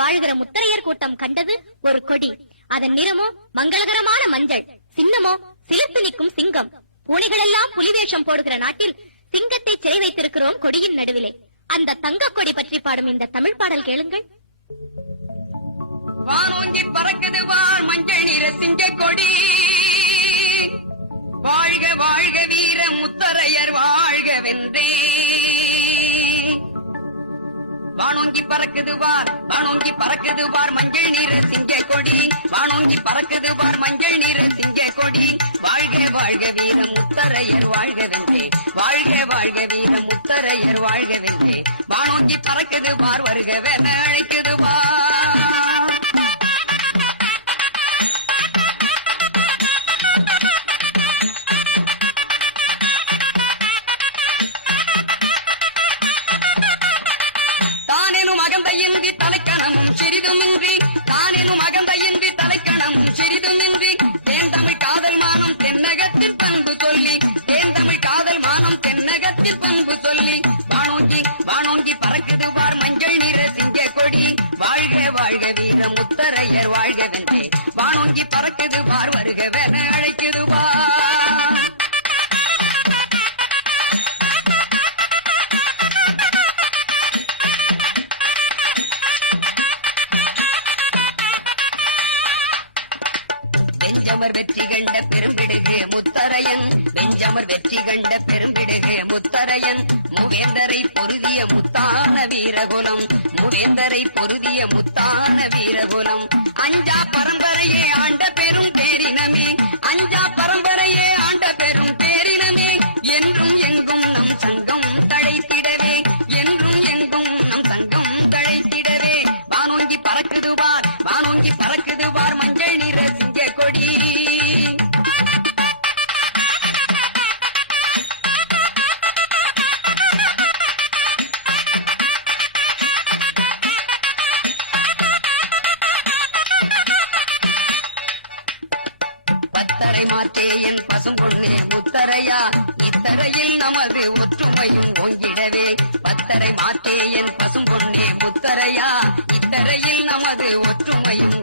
வாழ்கிற முத்தரையர் கூட்டம் கண்டது ஒரு கொடி. அதன் நிறமோ மங்களகரமான மஞ்சள் சின்னமோ சிலிர்த்து நிற்கும் சிங்கம். பூனைகளெல்லாம் புலிவேஷம் போடுகிற நாட்டில் சிங்கத்தை சிறை வைத்திருக்கிறோம் கொடியின் நடுவிலே. அந்த தங்க கொடி பற்றி பாடும் இந்த தமிழ் பாடல் கேளுங்கள். வானோங்கி பறக்குது வான் மஞ்சள் நிற சிங்க கொடி. வாழ்க வாழ்க வீர முத்தரையர் வாழ்க வென்றே. வானோங்கி பறக்குது வார் வானோங்கி பறக்குது பார் மஞ்சள் நீர் சிங்க கொடி. வானோங்கி பறக்குது பார் மஞ்சள் நீர் சிங்க கொடி. வாழ்க வாழ்க வீர முத்தரையர் வாழ்க வென்றே. வாழ்க வாழ்க வீர முத்தரையர் வாழ்க வென்றே. வானோங்கி பறக்குது பார் வருகவே அழைக்கு முத்தரையர் வாழ்க வென்றே வானோங்கி பறக்குது வருக வருகவென அழைக்குது வார் வெஞ்சமர் வெற்றி கண்ட பெரும்பிடுகு முத்தரையன். பெஞ்சமர் வெற்றி கண்ட பெரும்பிடுகு மூவேந்தரை முத்தான வீரகுலம். அஞ்சா பரம்பரையே ஆண்ட பெரும் முத்தரை மாற்றே என் பசும்பொன்னே முத்தரையா இத்தரையில் நமது ஒற்றுமையும் ஒங்கிடவே பத்தரை மாற்றே என் பசும்பொன்னே முத்தரையா இத்தரையில் நமது ஒற்றுமையும்